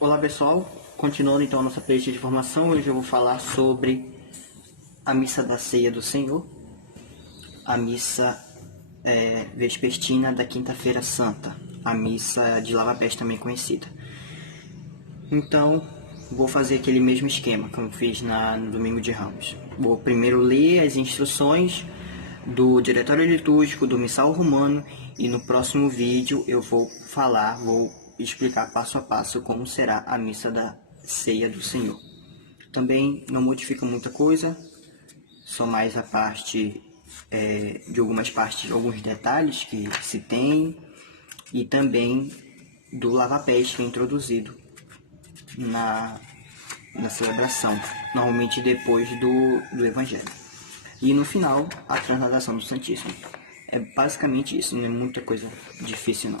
Olá pessoal, continuando então a nossa playlist de formação, hoje eu vou falar sobre a missa da Ceia do Senhor, a missa vespertina da Quinta-feira Santa, a missa de lava-pés também conhecida. Então, vou fazer aquele mesmo esquema que eu fiz no Domingo de Ramos. Vou primeiro ler as instruções do Diretório Litúrgico do Missal Romano e no próximo vídeo eu vou explicar passo a passo como será a missa da Ceia do Senhor. Também não modifica muita coisa, só mais a parte de algumas partes, alguns detalhes que se tem, e também do lava-pés que é introduzido na celebração, normalmente depois do Evangelho. E no final, a transladação do Santíssimo. É basicamente isso, não é muita coisa difícil não.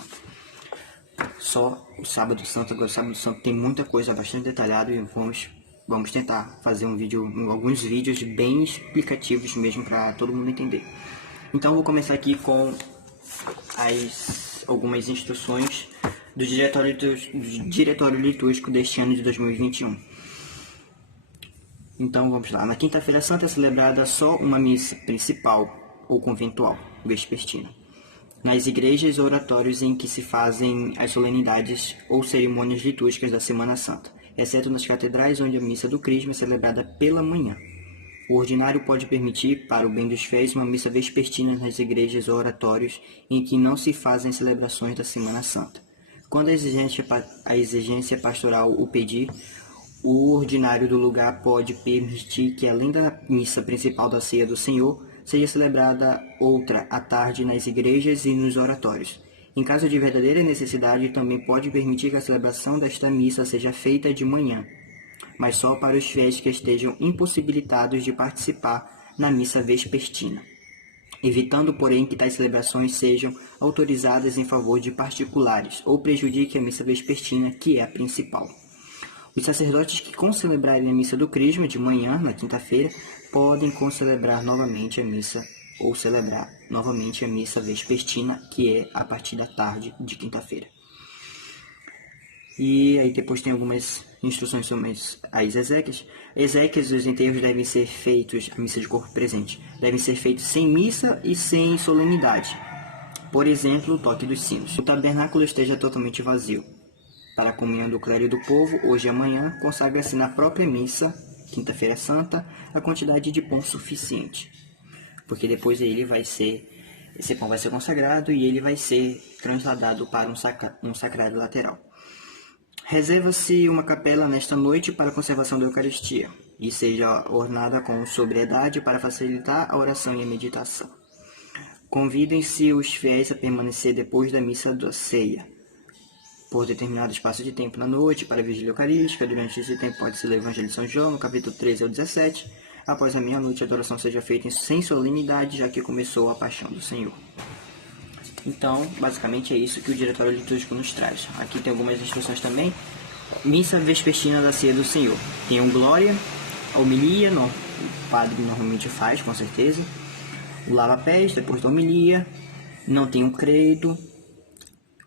Só o Sábado Santo. Agora o Sábado Santo tem muita coisa bastante detalhada e vamos tentar fazer alguns vídeos bem explicativos mesmo para todo mundo entender. Então vou começar aqui com algumas instruções do Diretório Litúrgico deste ano de 2021. Então vamos lá. Na Quinta-feira Santa é celebrada só uma missa principal ou conventual, vespertina, nas igrejas ou oratórios em que se fazem as solenidades ou cerimônias litúrgicas da Semana Santa, exceto nas catedrais onde a missa do Crisma é celebrada pela manhã. O ordinário pode permitir, para o bem dos fiéis, uma missa vespertina nas igrejas ou oratórios em que não se fazem celebrações da Semana Santa. Quando a exigência pastoral o pedir, o ordinário do lugar pode permitir que, além da missa principal da Ceia do Senhor, seja celebrada outra à tarde nas igrejas e nos oratórios. Em caso de verdadeira necessidade, também pode permitir que a celebração desta missa seja feita de manhã, mas só para os fiéis que estejam impossibilitados de participar na missa vespertina, evitando, porém, que tais celebrações sejam autorizadas em favor de particulares ou prejudique a missa vespertina, que é a principal. Os sacerdotes que concelebrarem a missa do Crisma de manhã, na quinta-feira, podem concelebrar novamente a missa ou celebrar novamente a missa vespertina, que é a partir da tarde de quinta-feira. E aí depois tem algumas instruções sobre as exéquias. Exéquias, os enterros devem ser feitos, a missa de corpo presente, devem ser feitos sem missa e sem solenidade. Por exemplo, o toque dos sinos. O tabernáculo esteja totalmente vazio. Para a comunhão do clero e do povo, hoje e amanhã, consagra-se na própria missa, Quinta-feira Santa, a quantidade de pão suficiente. Porque depois esse pão vai ser consagrado e ele vai ser transladado para um sacrário lateral. Reserva-se uma capela nesta noite para a conservação da Eucaristia, e seja ornada com sobriedade para facilitar a oração e a meditação. Convidem-se os fiéis a permanecer depois da missa da ceia, por determinado espaço de tempo na noite, para a vigília eucarística. Durante esse tempo pode-se ler o Evangelho de São João, no capítulo 13 ao 17. Após a meia-noite, a adoração seja feita sem solenidade, já que começou a paixão do Senhor. Então, basicamente é isso que o Diretório Litúrgico nos traz. Aqui tem algumas instruções também. Missa vespertina da Ceia do Senhor. Tem um glória, a homilia, o padre normalmente faz, com certeza. O lava-pés, depois da homilia. Não tem um credo.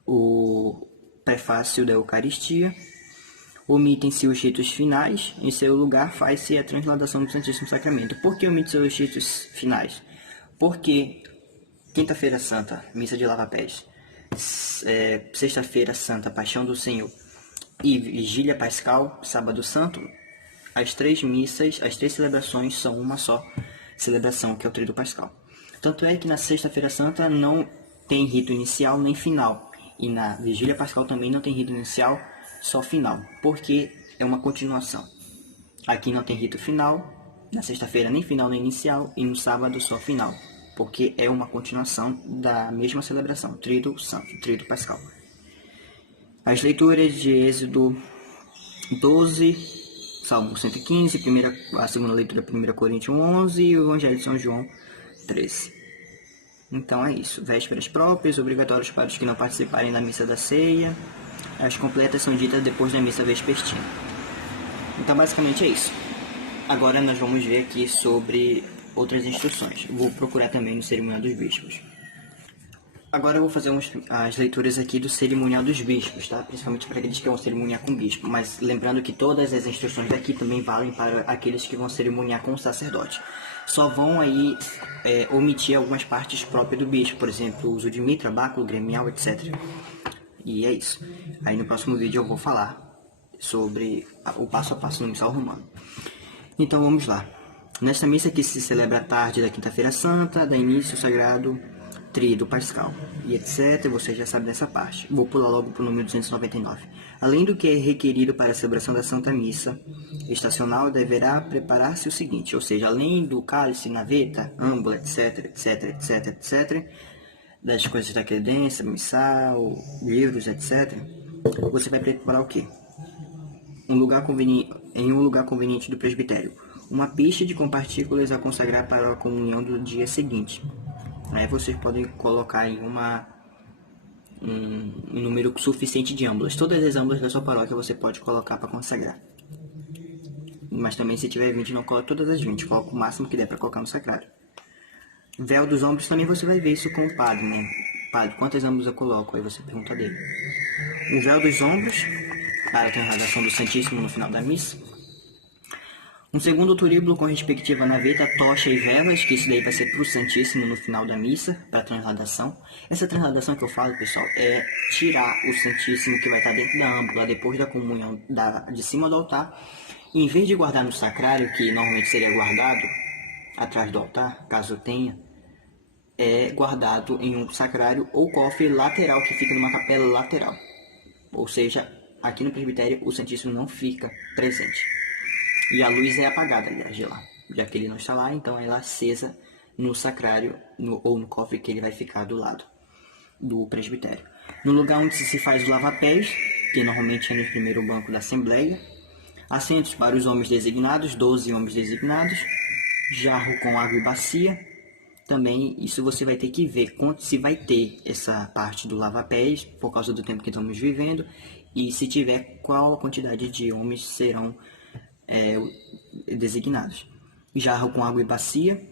O prefácio da Eucaristia. Omitem-se os ritos finais. Em seu lugar faz-se a transladação do Santíssimo Sacramento. Por que omite-se os ritos finais? Porque Quinta-feira Santa, missa de lava-pés, Sexta-feira Santa, Paixão do Senhor e Vigília Pascal, Sábado Santo, as três celebrações são uma só celebração, que é o Tríduo Pascal. Tanto é que na Sexta-feira Santa não tem rito inicial nem final, e na Vigília Pascal também não tem rito inicial, só final, porque é uma continuação. Aqui não tem rito final, na sexta-feira nem final nem inicial, e no sábado só final, porque é uma continuação da mesma celebração, Tríduo Santo, Tríduo Pascal. As leituras de Êxodo 12, Salmo 115, a segunda leitura 1 Coríntios 11 e o Evangelho de São João 13. Então é isso, vésperas próprias, obrigatórias para os que não participarem da missa da ceia. As completas são ditas depois da missa vespertina. Então basicamente é isso. Agora nós vamos ver aqui sobre outras instruções. Vou procurar também no Cerimonial dos Bispos. Agora eu vou fazer as leituras aqui do cerimonial dos bispos, tá? Principalmente para aqueles que vão cerimoniar com o bispo. Mas lembrando que todas as instruções daqui também valem para aqueles que vão cerimoniar com o sacerdote. Só vão aí omitir algumas partes próprias do bispo, por exemplo, o uso de mitra, báculo, gremial, etc. E é isso. Aí no próximo vídeo eu vou falar sobre o passo a passo no missal romano. Então vamos lá. Nesta missa que se celebra à tarde da Quinta-feira Santa, dá início o sagrado Tríduo Pascal, e etc. Você já sabe dessa parte. Vou pular logo para o número 299. Além do que é requerido para a celebração da Santa Missa estacional, deverá preparar-se o seguinte, ou seja, além do cálice, naveta, âmbula, etc, etc, etc, etc, das coisas da credência, missal, livros, etc., você vai preparar o quê? Em um lugar conveniente do presbitério. Uma picha de compartículas a consagrar para a comunhão do dia seguinte. Aí vocês podem colocar aí um número suficiente de âmbulas. Todas as âmbulas da sua paróquia você pode colocar para consagrar. Mas também se tiver 20, não coloca todas as 20. Coloca o máximo que der para colocar no sacrário. Véu dos ombros também você vai ver isso com o padre, né? Padre, quantas âmbulas eu coloco? Aí você pergunta dele. O véu dos ombros, para a transladação do Santíssimo no final da missa. Um segundo turíbulo com respectiva naveta, tocha e velas, que isso daí vai ser para o Santíssimo no final da missa, para a transladação. Essa transladação que eu falo, pessoal, é tirar o Santíssimo que vai estar dentro da âmbula, depois da comunhão de cima do altar. Em vez de guardar no sacrário, que normalmente seria guardado atrás do altar, caso tenha, é guardado em um sacrário ou cofre lateral, que fica numa capela lateral. Ou seja, aqui no presbitério o Santíssimo não fica presente. E a luz é apagada, aliás, de lá. Já que ele não está lá, então ela é acesa no sacrário ou no cofre que ele vai ficar do lado do presbitério. No lugar onde se faz o lava-pés, que normalmente é no primeiro banco da Assembleia. Assentos para os homens designados, 12 homens designados. Jarro com água e bacia. Também isso você vai ter que ver se vai ter essa parte do lava-pés, por causa do tempo que estamos vivendo. E se tiver, qual a quantidade de homens serão designados. Jarro com água e bacia,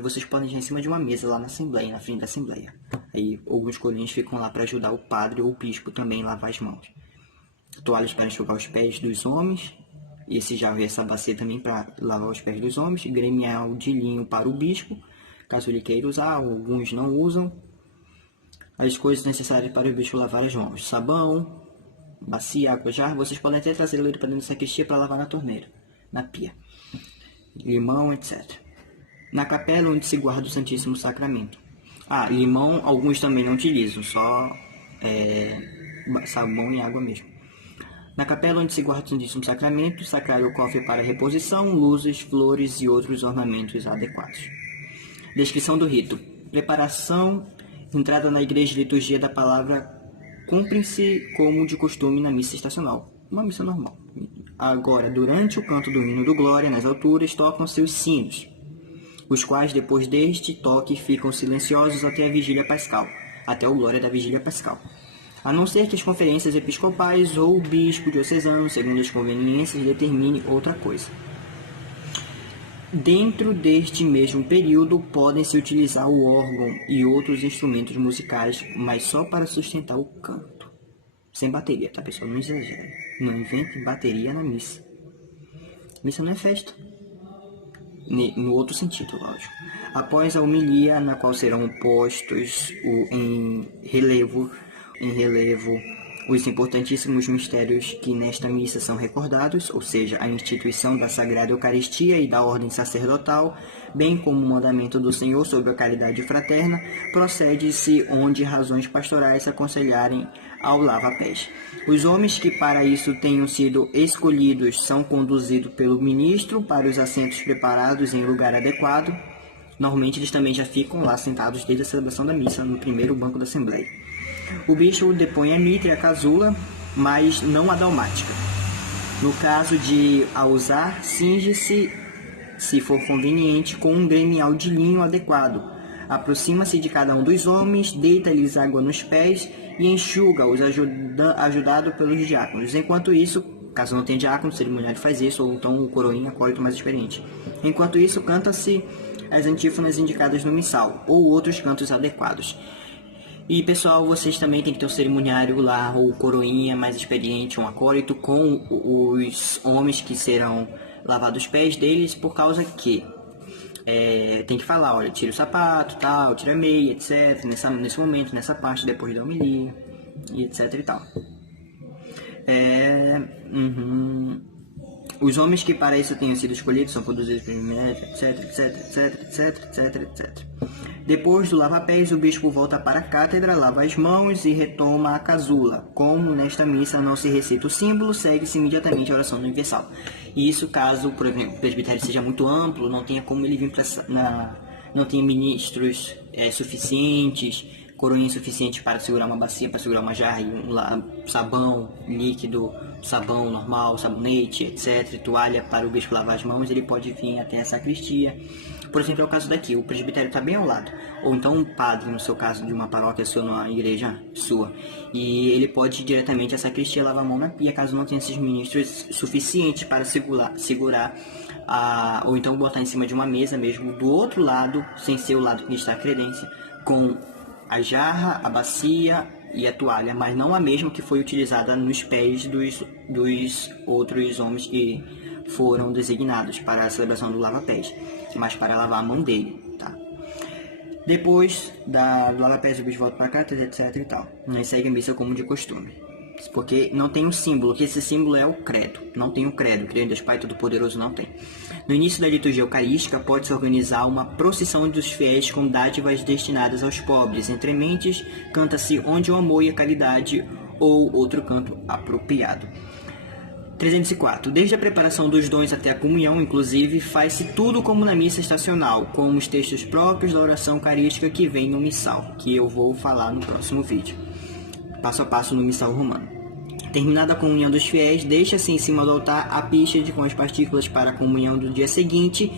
vocês podem deixar em cima de uma mesa lá na Assembleia, na frente da Assembleia. Aí alguns coroinhas ficam lá para ajudar o padre ou o bispo também a lavar as mãos. Toalhas para enxugar os pés dos homens, esse jarro e essa bacia também para lavar os pés dos homens. Gremial de linho para o bispo, caso ele queira usar, alguns não usam. As coisas necessárias para o bispo lavar as mãos: sabão, bacia, água, jarro. Vocês podem até trazer ele para dentro da sacristia para lavar na torneira, na pia. Limão, etc. Na capela onde se guarda o Santíssimo Sacramento. Limão alguns também não utilizam, só sabão e água mesmo. Na capela onde se guarda o Santíssimo Sacramento, sacrário cofre para reposição, luzes, flores e outros ornamentos adequados. Descrição do rito. Preparação, entrada na igreja e liturgia da palavra cumpre-se como de costume na missa estacional, uma missa normal. Agora, durante o canto do hino do Glória, nas alturas, tocam-se os sinos, os quais, depois deste toque, ficam silenciosos até a vigília pascal, até o Glória da vigília pascal. A não ser que as conferências episcopais ou o bispo diocesano, segundo as conveniências, determine outra coisa. Dentro deste mesmo período, podem-se utilizar o órgão e outros instrumentos musicais, mas só para sustentar o canto. Sem bateria, tá, pessoal? Não exagere. Não invente bateria na missa. Missa não é festa. No outro sentido, lógico. Após a homilia, na qual serão postos em relevo os importantíssimos mistérios que nesta missa são recordados, ou seja, a instituição da Sagrada Eucaristia e da ordem sacerdotal, bem como o mandamento do Senhor sobre a caridade fraterna, procede-se onde razões pastorais aconselharem ao lava-pés. Os homens que para isso tenham sido escolhidos são conduzidos pelo ministro para os assentos preparados em lugar adequado. Normalmente eles também já ficam lá sentados desde a celebração da missa, no primeiro banco da Assembleia. O bispo depõe a mitra e a casula, mas não a dalmática. No caso de a usar, cinge-se, se for conveniente, com um gremial de linho adequado. Aproxima-se de cada um dos homens, deita-lhes água nos pés e enxuga-os, ajudado pelos diáconos. Enquanto isso, caso não tenha diácono, o cerimoniário faz isso, ou então o coroinha, acólito mais experiente. Enquanto isso, canta-se as antífonas indicadas no missal, ou outros cantos adequados. E pessoal, vocês também tem que ter um cerimoniário lá, ou coroinha mais experiente, um acólito com os homens que serão lavados os pés deles, por causa que tem que falar, olha, tira o sapato, tal, tira a meia, etc. Nesse momento, nessa parte, depois da homilia, e etc e tal. Os homens que para isso tenham sido escolhidos são conduzidos por etc, etc, etc, etc, etc, etc. Depois do lava-pés, o bispo volta para a cátedra, lava as mãos e retoma a casula. Como nesta missa não se recita o símbolo, segue-se imediatamente a oração universal. E isso caso, por exemplo, o presbitério seja muito amplo, não tenha como ele vir não tenha ministros suficientes, coroinha suficiente para segurar uma bacia, para segurar uma jarra e sabão líquido, sabão normal, sabonete, etc, toalha para o bispo lavar as mãos, ele pode vir até a sacristia. Por exemplo, é o caso daqui, o presbitério está bem ao lado, ou então um padre, no seu caso, de uma paróquia sua, numa igreja sua, e ele pode ir diretamente à sacristia lavar a mão na pia, caso não tenha esses ministros suficientes para segurar ou então botar em cima de uma mesa mesmo, do outro lado, sem ser o lado que está a credência, com a jarra, a bacia e a toalha, mas não a mesma que foi utilizada nos pés dos outros homens que foram designados para a celebração do lava-pés, mas para lavar a mão dele, tá? Depois do lava-pés, o bispo volta para cá, etc e tal. Nós segue a missa como de costume, porque não tem um símbolo, que esse símbolo é o credo. Não tem o credo, creio em Deus Pai Todo-Poderoso, não tem. No início da liturgia eucarística, pode-se organizar uma procissão dos fiéis com dádivas destinadas aos pobres. Entre mentes, canta-se Onde o Amor e a Caridade, ou outro canto apropriado. 304. Desde a preparação dos dons até a comunhão, inclusive, faz-se tudo como na missa estacional, com os textos próprios da oração eucarística que vem no missal, que eu vou falar no próximo vídeo. Passo a passo no missal romano. Terminada a comunhão dos fiéis, deixa-se em cima do altar a píxade com as partículas para a comunhão do dia seguinte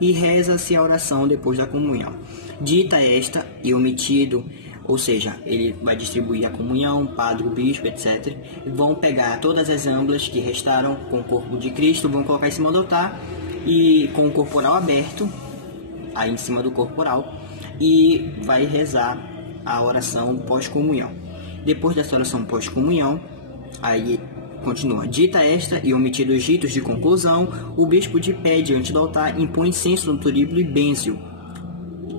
e reza-se a oração depois da comunhão. Dita esta e omitido, ou seja, ele vai distribuir a comunhão, padre, o bispo, etc. Vão pegar todas as âmbulas que restaram com o corpo de Cristo, vão colocar em cima do altar e com o corporal aberto, aí em cima do corporal, e vai rezar a oração pós-comunhão. Depois dessa oração pós-comunhão, aí continua. Dita esta e omitidos os ritos de conclusão, o bispo de pé diante do altar impõe incenso no turíbulo e bênzio.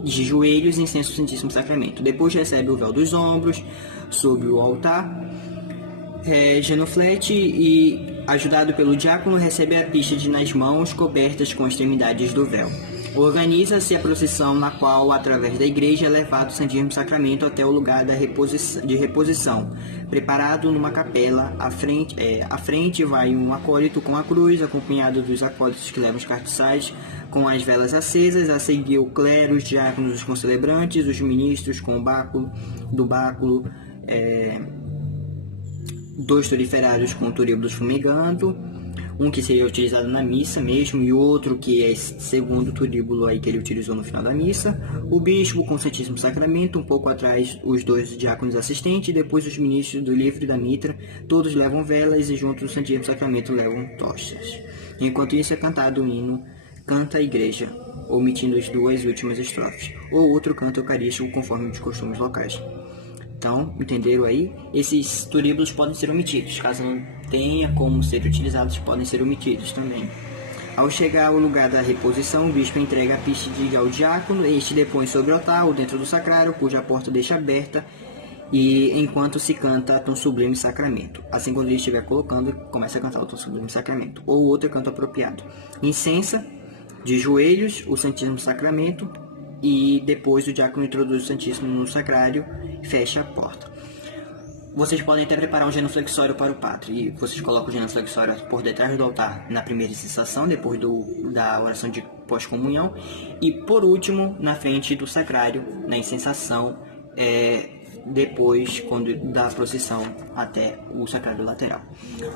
De joelhos, incenso ao Santíssimo Sacramento. Depois recebe o véu dos ombros sobre o altar, genuflete e, ajudado pelo diácono, recebe a píxade nas mãos cobertas com extremidades do véu. Organiza-se a procissão na qual, através da igreja, é levado o Santíssimo Sacramento até o lugar de reposição, preparado numa capela. À frente vai um acólito com a cruz, acompanhado dos acólitos que levam os cartiçais com as velas acesas, a seguir o clero, os diáconos, os concelebrantes, os ministros com o báculo, dois turiferários com turíbulos fumegando, um que seria utilizado na missa mesmo e outro que é segundo turíbulo aí que ele utilizou no final da missa, o bispo com o Santíssimo Sacramento, um pouco atrás os dois diáconos assistentes, depois os ministros do livro e da mitra, todos levam velas e junto do Santíssimo Sacramento levam tochas. Enquanto isso é cantado o hino Canta a Igreja, omitindo as duas últimas estrofes, ou outro canto eucarístico conforme os costumes locais. Então, entenderam aí? Esses turíbulos podem ser omitidos, caso não tenha como ser utilizados, podem ser omitidos também. Ao chegar ao lugar da reposição, o bispo entrega a píxade ao diácono, este depõe sobre o altar ou dentro do sacrário, cuja porta deixa aberta, e enquanto se canta Tão Sublime Sacramento. Assim, quando ele estiver colocando, começa a cantar o Tão Sublime Sacramento, ou outro canto apropriado. Incensa, de joelhos, o Santíssimo Sacramento, e depois o diácono introduz o Santíssimo no sacrário e fecha a porta. Vocês podem até preparar um genuflexório para o padre, e vocês colocam o genuflexório por detrás do altar na primeira incensação, depois da oração de pós-comunhão, e por último na frente do sacrário, na incensação, depois da procissão até o sacrário lateral.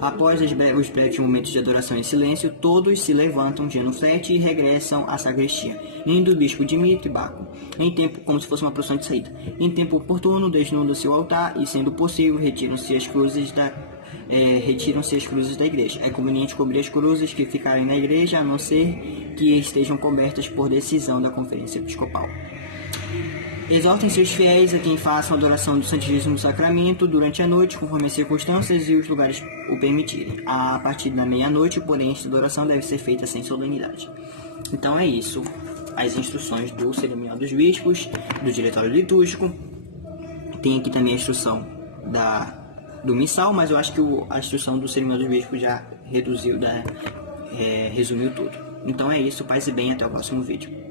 Após os breves momentos de adoração em silêncio, todos se levantam genuflete e regressam à sacristia, indo o bispo Dimitri e Baco, em tempo como se fosse uma procissão de saída. Em tempo oportuno, desnudam-se o altar e, sendo possível, retiram-se as cruzes da igreja. É conveniente cobrir as cruzes que ficarem na igreja, a não ser que estejam cobertas por decisão da Conferência Episcopal. Exortem seus fiéis a quem façam a adoração do Santíssimo Sacramento durante a noite, conforme as circunstâncias e os lugares o permitirem. A partir da meia-noite, porém, esta adoração deve ser feita sem solenidade. Então é isso, as instruções do cerimonial dos bispos, do diretório litúrgico. Tem aqui também a instrução do missal, mas eu acho que a instrução do cerimonial dos bispos já resumiu tudo. Então é isso, paz e bem, até o próximo vídeo.